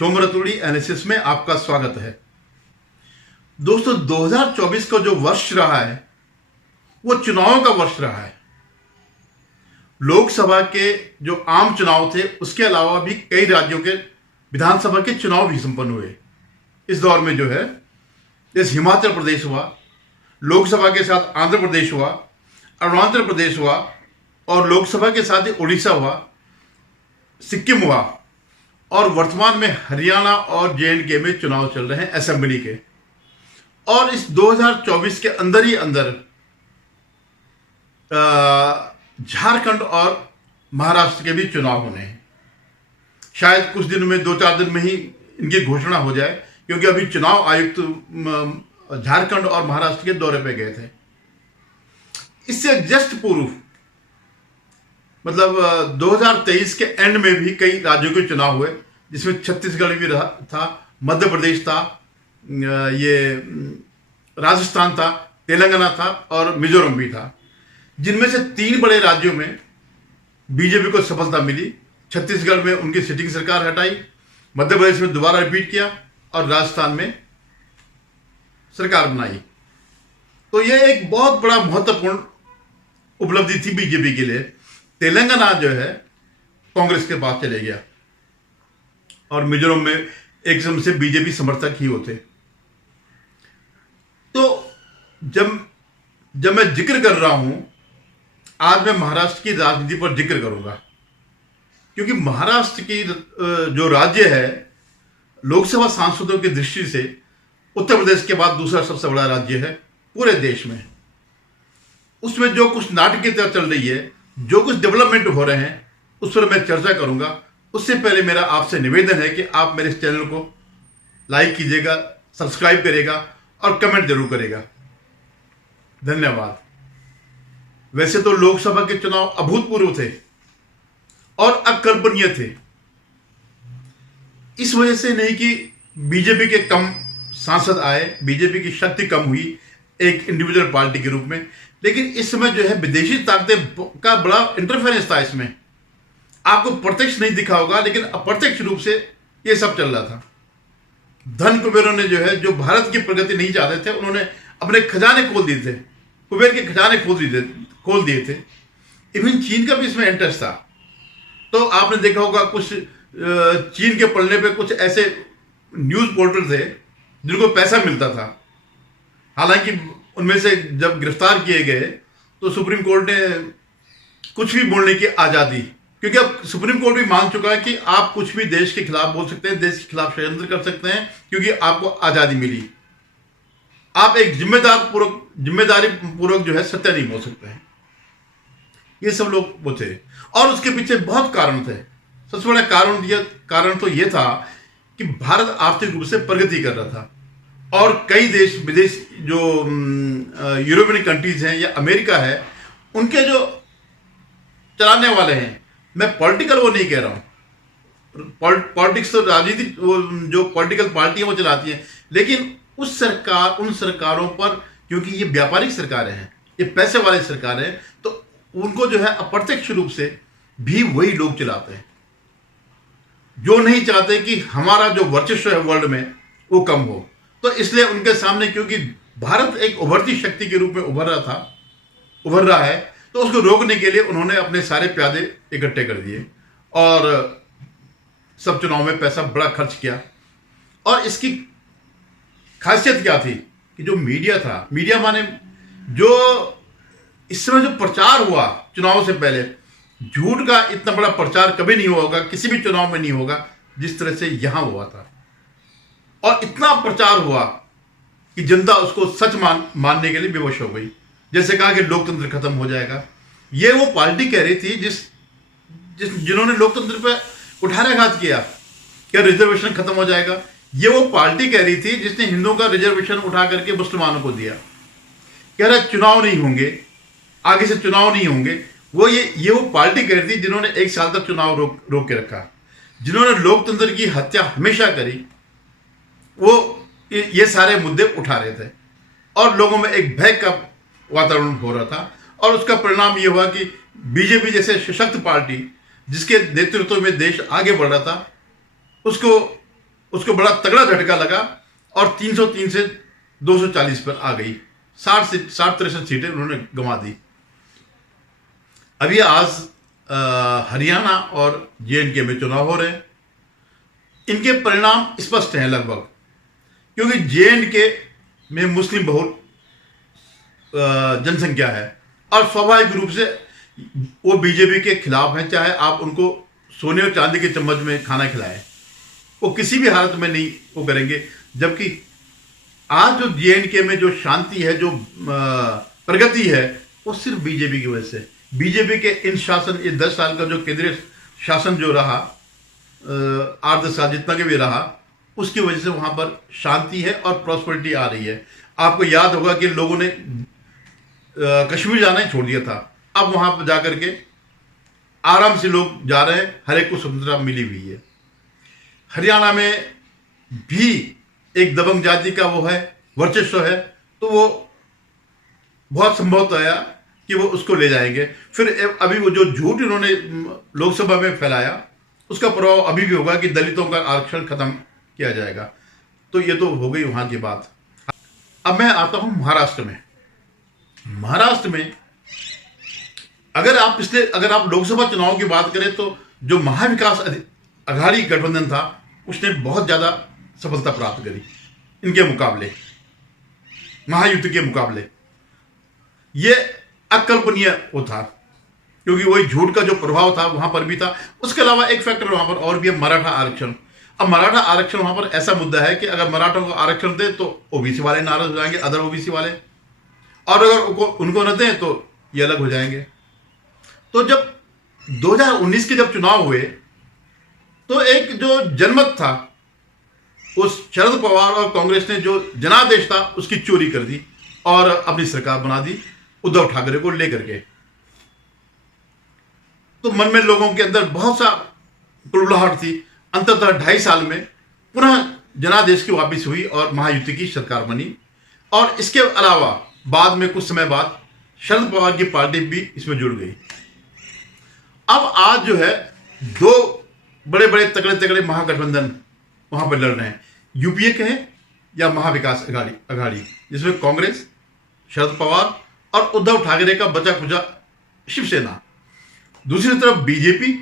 Shome Raturi analysis में आपका स्वागत है। दोस्तों, 2024 का जो वर्ष रहा है वो चुनावों का वर्ष रहा है। लोकसभा के जो आम चुनाव थे उसके अलावा भी कई राज्यों के विधानसभा के चुनाव भी संपन्न हुए। इस दौर में जो है जैसे हिमाचल प्रदेश हुआ, लोकसभा के साथ आंध्र प्रदेश हुआ, अरुणाचल प्रदेश हुआ और लोकसभा के साथ ही उड़ीसा हुआ, सिक्किम हुआ और वर्तमान में हरियाणा और जे.एंड.के में चुनाव चल रहे हैं असेंबली के। और इस 2024 के अंदर ही अंदर झारखंड और महाराष्ट्र के भी चुनाव होने हैं। शायद कुछ दिन में 2-4 दिन में ही इनकी घोषणा हो जाए, क्योंकि अभी चुनाव आयुक्त झारखंड और महाराष्ट्र के दौरे पे गए थे। इससे जस्ट पूर्व मतलब 2023 के एंड में भी कई राज्यों के चुनाव हुए, जिसमें छत्तीसगढ़ भी था, मध्य प्रदेश था, ये राजस्थान था, तेलंगाना था और मिजोरम भी था, जिनमें से 3 बड़े राज्यों में बीजेपी को सफलता मिली। छत्तीसगढ़ में उनकी सिटिंग सरकार हटाई, मध्य प्रदेश में दोबारा रिपीट किया और राजस्थान में सरकार बनाई। तो यह एक बहुत बड़ा महत्वपूर्ण उपलब्धि थी बीजेपी के लिए। तेलंगाना जो है कांग्रेस के पास चले गया और मिजोरम में एक किस्म से बीजेपी समर्थक ही होते। तो जब मैं जिक्र कर रहा हूं, आज मैं महाराष्ट्र की राजनीति पर जिक्र करूंगा, क्योंकि महाराष्ट्र की जो राज्य है लोकसभा सांसदों की दृष्टि से उत्तर प्रदेश के बाद दूसरा सबसे बड़ा राज्य है पूरे देश में। उसमें जो कुछ नाटकीयता चल रही है, जो कुछ डेवलपमेंट हो रहे हैं, उस पर मैं चर्चा करूंगा। उससे पहले मेरा आपसे निवेदन है कि आप मेरे इस चैनल को लाइक कीजिएगा, सब्सक्राइब करेगा और कमेंट जरूर करेगा। धन्यवाद। वैसे तो लोकसभा के चुनाव अभूतपूर्व थे और अकल्पनीय थे। इस वजह से नहीं कि बीजेपी के कम सांसद आए, बीजेपी की शक्ति कम हुई एक इंडिविजुअल पार्टी के रूप में, लेकिन इस समय जो है विदेशी ताकतें का बड़ा इंटरफेरेंस था इसमें। आपको प्रत्यक्ष नहीं दिखा होगा, लेकिन अप्रत्यक्ष रूप से ये सब चल रहा था। धन कुबेरों ने जो है, जो भारत की प्रगति नहीं चाहते थे, उन्होंने अपने खजाने खोल दिए थे, कुबेर के खजाने खोल दिए थे। इवन चीन का भी इसमें इंटरेस्ट था। तो आपने देखा होगा कुछ चीन के पलड़े पे कुछ ऐसे न्यूज पोर्टल थे जिनको पैसा मिलता था। हालांकि उनमें से जब गिरफ्तार किए गए तो सुप्रीम कोर्ट ने कुछ भी बोलने की आज़ादी, क्योंकि अब सुप्रीम कोर्ट भी मान चुका है कि आप कुछ भी देश के खिलाफ बोल सकते हैं, देश के खिलाफ षड्यंत्र कर सकते हैं, क्योंकि आपको आज़ादी मिली। आप एक जिम्मेदारी पूर्वक जो है सत्य नहीं बोल सकते हैं। ये सब लोग वो थे और उसके पीछे बहुत कारण थे। सबसे बड़ा कारण तो ये था कि भारत आर्थिक रूप से प्रगति कर रहा था और कई देश विदेश जो यूरोपियन कंट्रीज हैं या अमेरिका है, उनके जो चलाने वाले हैं, मैं पॉलिटिकल वो नहीं कह रहा हूं, पॉलिटिक्स तो राजनीति जो पॉलिटिकल पार्टियां वो चलाती हैं, लेकिन उन सरकारों पर, क्योंकि ये व्यापारिक सरकारें हैं, ये पैसे वाली सरकारें हैं, तो उनको जो है अप्रत्यक्ष रूप से भी वही लोग चलाते हैं जो नहीं चाहते कि हमारा जो वर्चस्व है वर्ल्ड में वो कम हो। तो इसलिए उनके सामने, क्योंकि भारत एक उभरती शक्ति के रूप में उभर रहा है, तो उसको रोकने के लिए उन्होंने अपने सारे प्यादे इकट्ठे कर दिए और सब चुनाव में पैसा बड़ा खर्च किया। और इसकी खासियत क्या थी कि जो मीडिया था, मीडिया माने जो इस समय जो प्रचार हुआ चुनाव से पहले, झूठ का इतना बड़ा प्रचार कभी नहीं हुआ होगा, किसी भी चुनाव में नहीं होगा जिस तरह से यहां हुआ था। और इतना प्रचार हुआ कि जनता उसको सच मानने के लिए विवश हो गई। जैसे कहा कि लोकतंत्र खत्म हो जाएगा। ये वो पार्टी कह रही थी जिन्होंने लोकतंत्र पे कुठाराघात किया, क्या रिजर्वेशन खत्म हो जाएगा। ये वो पार्टी कह रही थी जिसने हिंदुओं का रिजर्वेशन उठा करके मुसलमानों को दिया। कह रहा चुनाव नहीं होंगे, आगे से चुनाव नहीं होंगे। ये वो पार्टी कह रही थी जिन्होंने 1 साल तक चुनाव रोक के रखा, जिन्होंने लोकतंत्र की हत्या हमेशा करी। वो ये सारे मुद्दे उठा रहे थे और लोगों में एक भय का वातावरण हो रहा था। और उसका परिणाम ये हुआ कि बीजेपी जैसे सशक्त पार्टी जिसके नेतृत्व में देश आगे बढ़ रहा था, उसको उसको बड़ा तगड़ा झटका लगा और 303 से 240 पर आ गई। 63 सीटें उन्होंने गंवा दी। अभी आज हरियाणा और JNK में चुनाव हो रहे हैं। इनके परिणाम स्पष्ट हैं लगभग, क्योंकि JNK में मुस्लिम बहुल जनसंख्या है और स्वाभाविक रूप से वो बीजेपी के खिलाफ हैं, चाहे आप उनको सोने और चांदी के चम्मच में खाना खिलाएं, वो किसी भी हालत में नहीं वो करेंगे। जबकि आज जो JNK में जो शांति है, जो प्रगति है, वो सिर्फ बीजेपी की वजह से, बीजेपी के इन शासन, ये 10 साल का जो केंद्रीय शासन जो रहा, 8-10 साल जितना के भी रहा, उसकी वजह से वहां पर शांति है और प्रॉस्पेरिटी आ रही है। आपको याद होगा कि लोगों ने कश्मीर जाना ही छोड़ दिया था, अब वहां पर जाकर के आराम से लोग जा रहे हैं, हर एक को स्वतंत्रता मिली हुई है। हरियाणा में भी एक दबंग जाति का वो है, वर्चस्व है, तो वो बहुत संभवतः है कि वो उसको ले जाएंगे। फिर अभी वो जो झूठ इन्होंने लोकसभा में फैलाया, उसका प्रभाव अभी भी होगा कि दलितों का आरक्षण खत्म किया जाएगा। तो ये तो हो गई वहां की बात। अब मैं आता हूं महाराष्ट्र में। महाराष्ट्र में अगर आप लोकसभा चुनाव की बात करें तो जो महाविकास अघाड़ी गठबंधन था, उसने बहुत ज्यादा सफलता प्राप्त करी इनके मुकाबले, महायुति के मुकाबले। ये अकल्पनीय वो था, क्योंकि वही झूठ का जो प्रभाव था वहां पर भी था। उसके अलावा एक फैक्टर वहां पर और भी है, मराठा आरक्षण। अब मराठा आरक्षण वहां पर ऐसा मुद्दा है कि अगर मराठों को आरक्षण दे तो ओबीसी वाले नाराज हो जाएंगे, अदर ओबीसी वाले, और अगर उनको न दें तो ये अलग हो जाएंगे। तो जब 2019 के जब चुनाव हुए तो एक जो जनमत था, उस शरद पवार और कांग्रेस ने जो जनादेश था उसकी चोरी कर दी और अपनी सरकार बना दी उद्धव ठाकरे को लेकर के। तो मन में लोगों के अंदर बहुत सा कुड़बुड़ाहट थी। अंततः 2.5 साल में पुनः जनादेश की वापसी हुई और महायुति की सरकार बनी। और इसके अलावा बाद में कुछ समय बाद शरद पवार की पार्टी भी इसमें जुड़ गई। अब आज जो है 2 बड़े बड़े तगड़े तगड़े महागठबंधन वहां पर लड़ रहे हैं, यूपीए के हैं या महाविकास अघाड़ी, जिसमें कांग्रेस, शरद पवार और उद्धव ठाकरे का बचा खुचा शिवसेना। दूसरी तरफ बीजेपी,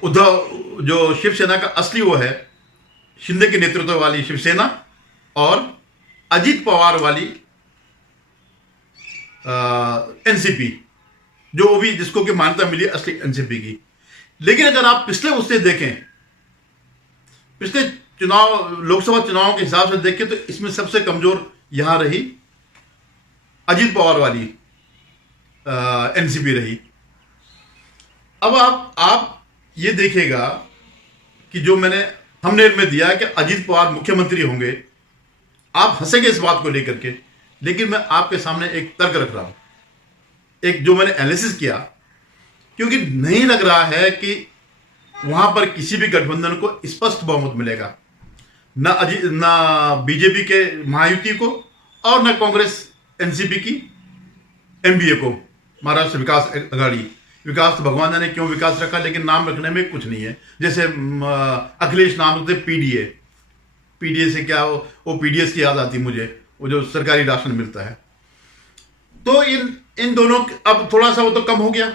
उद्धव जो शिवसेना का असली वो है, शिंदे के नेतृत्व वाली शिवसेना, और अजीत पवार वाली एनसीपी, जो वो भी जिसको की मान्यता मिली असली एनसीपी की। लेकिन अगर आप पिछले उससे देखें, पिछले चुनाव, लोकसभा चुनाव के हिसाब से देखें, तो इसमें सबसे कमजोर यहां रही अजीत पवार वाली एनसीपी रही। अब आप ये देखिएगा कि जो मैंने थंबनेल में दिया कि अजीत पवार मुख्यमंत्री होंगे, आप हंसेंगे इस बात को लेकर के, लेकिन मैं आपके सामने एक तर्क रख रहा हूं, एक जो मैंने एनालिसिस किया, क्योंकि नहीं लग रहा है कि वहां पर किसी भी गठबंधन को स्पष्ट बहुमत मिलेगा, ना बीजेपी के महायुति को और न कांग्रेस एनसीपी की एमबीए को, महाराष्ट्र विकास अघाड़ी। विकास तो भगवान जाने क्यों विकास रखा, लेकिन नाम रखने में कुछ नहीं है। जैसे अखिलेश नाम रखते पीडीए से क्या वो पीडीएस की याद आती मुझे, वो जो सरकारी राशन मिलता है। तो इन दोनों अब थोड़ा सा वो तो कम हो गया।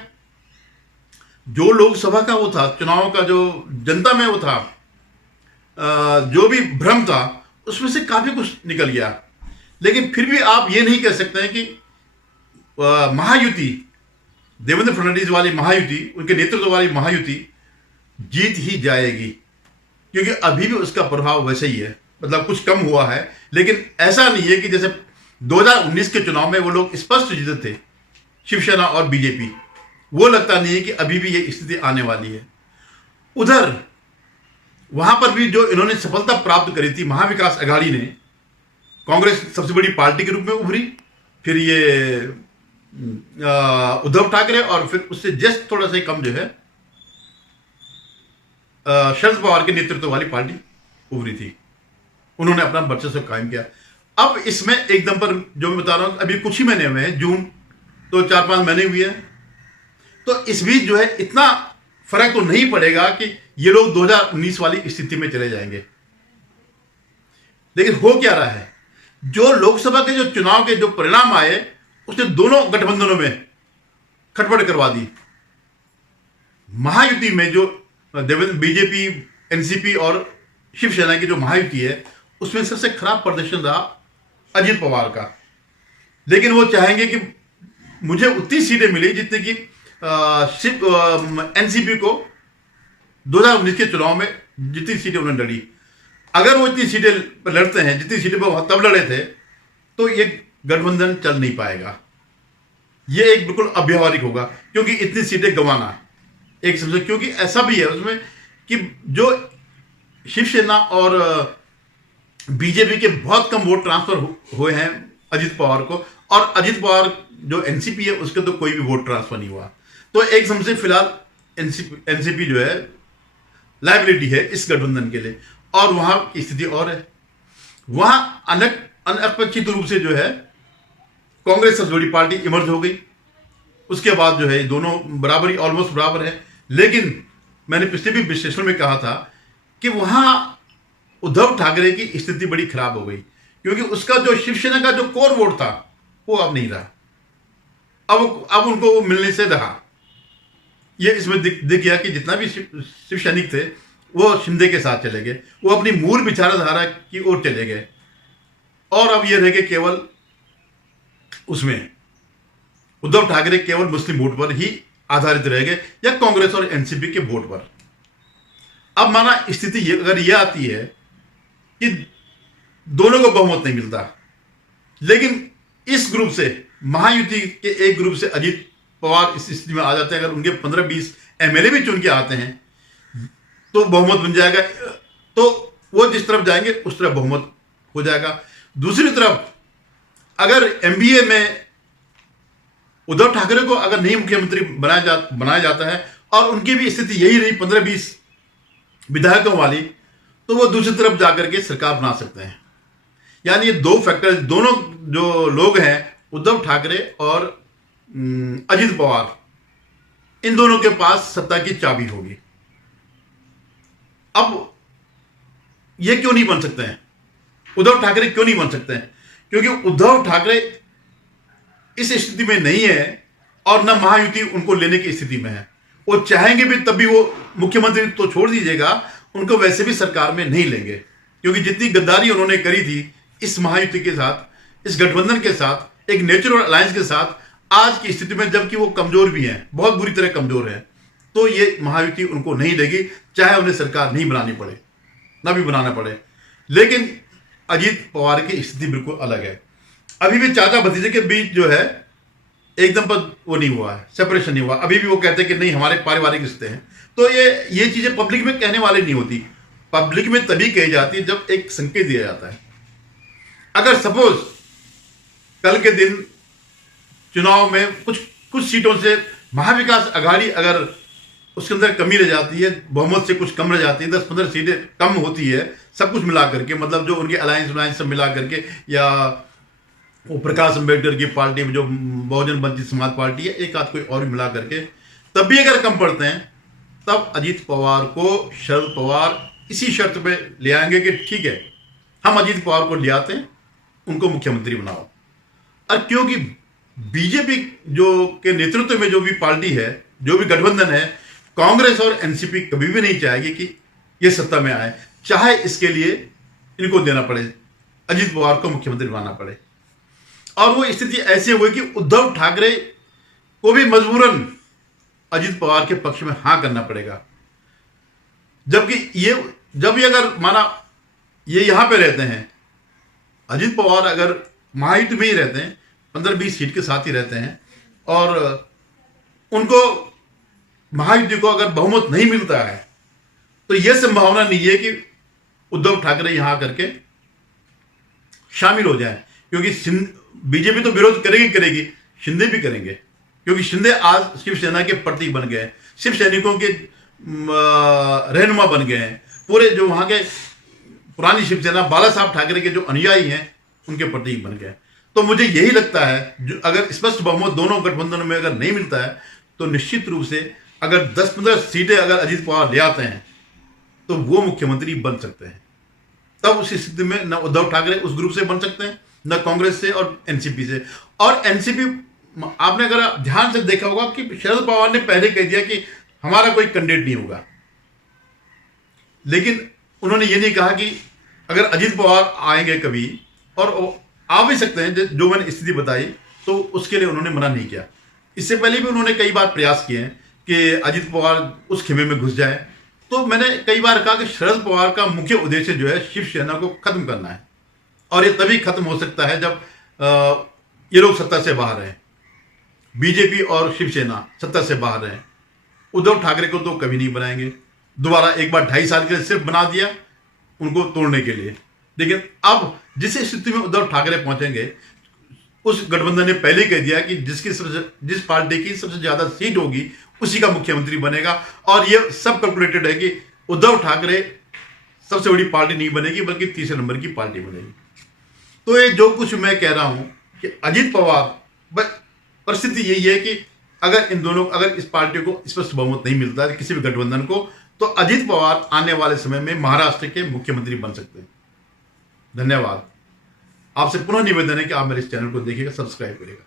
जो लोकसभा का वो था, चुनाव का जो जनता में वो था, जो भी भ्रम था, उसमें से काफी कुछ निकल गया। लेकिन फिर भी आप ये नहीं कह सकते हैं कि महायुति, देवेंद्र फडणवीस वाली महायुति, उनके नेतृत्व वाली महायुति जीत ही जाएगी, क्योंकि अभी भी उसका प्रभाव वैसे ही है, मतलब कुछ कम हुआ है। लेकिन ऐसा नहीं है कि जैसे 2019 के चुनाव में वो लोग स्पष्ट जीते थे, शिवसेना और बीजेपी, वो लगता नहीं है कि अभी भी ये स्थिति आने वाली है। उधर वहां पर भी जो इन्होंने सफलता प्राप्त करी थी, महाविकास अघाड़ी ने, कांग्रेस सबसे बड़ी पार्टी के रूप में उभरी, फिर ये उद्धव ठाकरे, और फिर उससे जस्ट थोड़ा सा कम जो है शरद पवार के नेतृत्व वाली पार्टी उभरी थी। उन्होंने अपना वर्चस्व कायम किया। अब इसमें एकदम पर जो मैं बता रहा हूं, अभी कुछ ही महीने हुए हैं, जून तो 4-5 महीने हुए हैं, तो इस बीच जो है इतना फर्क तो नहीं पड़ेगा कि ये लोग 2019 वाली स्थिति में चले जाएंगे। लेकिन हो क्या रहा है, जो लोकसभा के जो चुनाव के जो परिणाम आए उसने दोनों गठबंधनों में खटपट करवा दी। महायुति में जो बीजेपी, एनसीपी और शिवसेना की जो महायुति है उसमें सबसे खराब प्रदर्शन रहा अजित पवार का। लेकिन वो चाहेंगे कि मुझे उतनी सीटें मिली जितनी कि एनसीपी को 2019 के चुनाव में जितनी सीटें उन्होंने लड़ी। अगर वो इतनी सीटें लड़ते हैं जितनी सीटें वो तब लड़े थे तो ये गठबंधन चल नहीं पाएगा। ये एक बिल्कुल अव्यावहारिक होगा, क्योंकि इतनी सीटें गंवाना एक समझो, क्योंकि ऐसा भी है उसमें कि जो शिवसेना और बीजेपी के बहुत कम वोट ट्रांसफर हुए हैं अजित पवार को, और अजित पवार जो एनसीपी है उसके तो कोई भी वोट ट्रांसफर नहीं हुआ। तो एक समझ से फिलहाल एनसीपी जो है लायबिलिटी है इस गठबंधन के लिए, और वहां की स्थिति और है। वहां अनपेक्षित रूप से जो है कांग्रेस सबसे बड़ी पार्टी इमर्ज हो गई। उसके बाद जो है दोनों बराबरी, ऑलमोस्ट बराबर है। लेकिन मैंने पिछले भी विश्लेषण में कहा था कि वहां उद्धव ठाकरे की स्थिति बड़ी खराब हो गई, क्योंकि उसका जो शिवसेना का जो कोर वोट था वो अब नहीं रहा। अब उनको वो मिलने से रहा। ये इसमें दिख गया कि जितना भी शिव सैनिक थे वो शिंदे के साथ चले गए, वो अपनी मूल विचारधारा की ओर चले गए, और अब ये रह गए केवल उसमें उद्धव ठाकरे केवल मुस्लिम वोट पर ही आधारित रह गए, या कांग्रेस और एनसीपी के वोट पर। अब माना स्थिति अगर यह आती है कि दोनों को बहुमत नहीं मिलता, लेकिन इस ग्रुप से, महायुति के एक ग्रुप से अजित पवार इस स्थिति में आ जाते हैं, अगर उनके 15-20 एमएलए भी चुन के आते हैं तो बहुमत बन जाएगा। तो वो जिस तरफ जाएंगे उस तरफ बहुमत हो जाएगा। दूसरी तरफ अगर एमबीए में उद्धव ठाकरे को अगर नहीं मुख्यमंत्री बनाया जाता है और उनकी भी स्थिति यही रही 15-20 विधायकों वाली, तो वो दूसरी तरफ जाकर के सरकार बना सकते हैं। यानी ये दो फैक्टर, दोनों जो लोग हैं उद्धव ठाकरे और अजित पवार, इन दोनों के पास सत्ता की चाबी होगी। अब ये क्यों नहीं बन सकते हैं, उद्धव ठाकरे क्यों नहीं बन सकते हैं? क्योंकि उद्धव ठाकरे इस स्थिति में नहीं है और न महायुति उनको लेने की स्थिति में है। वो चाहेंगे भी तब भी वो मुख्यमंत्री तो छोड़ दीजिएगा, उनको वैसे भी सरकार में नहीं लेंगे, क्योंकि जितनी गद्दारी उन्होंने करी थी इस महायुति के साथ, इस गठबंधन के साथ, एक नेचुरल अलायंस के साथ, आज की स्थिति में जबकि वो कमजोर भी हैं, बहुत बुरी तरह कमजोर है, तो ये महायुति उनको नहीं लेगी, चाहे उन्हें सरकार नहीं बनानी पड़े, ना भी बनाना पड़े। लेकिन अजित पवार की स्थिति बिल्कुल अलग है। अभी भी चाचा भतीजे के बीच जो है एकदम पर वो नहीं हुआ है, सेपरेशन नहीं हुआ। अभी भी वो कहते हैं कि नहीं हमारे पारिवारिक रिश्ते हैं। तो ये चीजें पब्लिक में कहने वाली नहीं होती, पब्लिक में तभी कही जाती है जब एक संकेत दिया जाता है। अगर सपोज कल के दिन चुनाव में कुछ सीटों से महाविकास अघाड़ी अगर उसके अंदर कमी रह जाती है, बहुमत से कुछ कम रह जाती है, 10-15 सीटें कम होती है, सब कुछ मिला करके, मतलब जो उनके अलायंस सब मिला करके, या वो प्रकाश अम्बेडकर की पार्टी में जो बहुजन वंचित समाज पार्टी है, एक आध कोई और भी मिला करके, तब भी अगर कम पड़ते हैं, तब अजित पवार को शरद पवार इसी शर्त पे ले आएंगे कि ठीक है हम अजित पवार को ले आते हैं, उनको मुख्यमंत्री बनाओ। और क्योंकि बीजेपी जो के नेतृत्व में जो भी पार्टी है, जो भी गठबंधन है, कांग्रेस और एनसीपी कभी भी नहीं चाहेगी कि ये सत्ता में आए, चाहे इसके लिए इनको देना पड़े, अजित पवार को मुख्यमंत्री बनाना पड़े। और वो स्थिति ऐसी हुई कि उद्धव ठाकरे को भी मजबूरन अजित पवार के पक्ष में हां करना पड़ेगा। जबकि जब ये अगर माना ये यहां पे रहते हैं, अजित पवार अगर महायुति में ही रहते हैं, 15-20 सीट के साथ ही रहते हैं, और उनको महायुति को अगर बहुमत नहीं मिलता है, तो यह संभावना नहीं है कि उद्धव ठाकरे यहां करके शामिल हो जाए, क्योंकि बीजेपी तो विरोध करेगी, शिंदे भी करेंगे, क्योंकि शिंदे आज शिवसेना के प्रतीक बन गए हैं, शिव सैनिकों के रहनुमा बन गए हैं, पूरे जो वहां के पुरानी शिवसेना बाला साहब ठाकरे के जो अनुयायी हैं उनके प्रतीक बन गए। तो मुझे यही लगता है, जो अगर स्पष्ट बहुमत दोनों गठबंधनों में अगर नहीं मिलता है, तो निश्चित रूप से अगर 10-15 सीटें अगर अजीत पवार ले आते हैं तो वो मुख्यमंत्री बन सकते हैं। तब उस स्थिति में न उद्धव ठाकरे उस ग्रुप से बन सकते हैं, न कांग्रेस से और एनसीपी से। और एनसीपी, आपने अगर ध्यान से देखा होगा कि शरद पवार ने पहले कह दिया कि हमारा कोई कैंडिडेट नहीं होगा, लेकिन उन्होंने ये नहीं कहा कि अगर अजीत पवार आएंगे कभी, और वो आ भी सकते हैं जो मैंने स्थिति बताई, तो उसके लिए उन्होंने मना नहीं किया। इससे पहले भी उन्होंने कई बार प्रयास किए हैं कि अजीत पवार उस खेमे में घुस जाए। तो मैंने कई बार कहा कि शरद पवार का मुख्य उद्देश्य जो है शिवसेना को खत्म करना है, और ये तभी खत्म हो सकता है जब ये लोग सत्ता से बाहर हैं, बीजेपी और शिवसेना सत्ता से बाहर हैं। उद्धव ठाकरे को तो कभी नहीं बनाएंगे दोबारा, एक बार 2.5 साल के लिए सिर्फ बना दिया उनको तोड़ने के लिए। लेकिन अब जिस स्थिति में उद्धव ठाकरे पहुंचेंगे, उस गठबंधन ने पहले कह दिया कि जिस पार्टी की सबसे ज्यादा सीट होगी उसी का मुख्यमंत्री बनेगा, और ये सब कैलकुलेटेड है कि उद्धव ठाकरे सबसे बड़ी पार्टी नहीं बनेगी बल्कि तीसरे नंबर की पार्टी बनेगी। तो ये जो कुछ मैं कह रहा हूं कि अजीत पवार, परिस्थिति यही है कि अगर इस पार्टी को स्पष्ट बहुमत नहीं मिलता है किसी भी गठबंधन को, तो अजीत पवार आने वाले समय में महाराष्ट्र के मुख्यमंत्री बन सकते हैं। धन्यवाद। आपसे पुनः निवेदन है कि आप मेरे इस चैनल को देखिएगा, सब्सक्राइब करिएगा।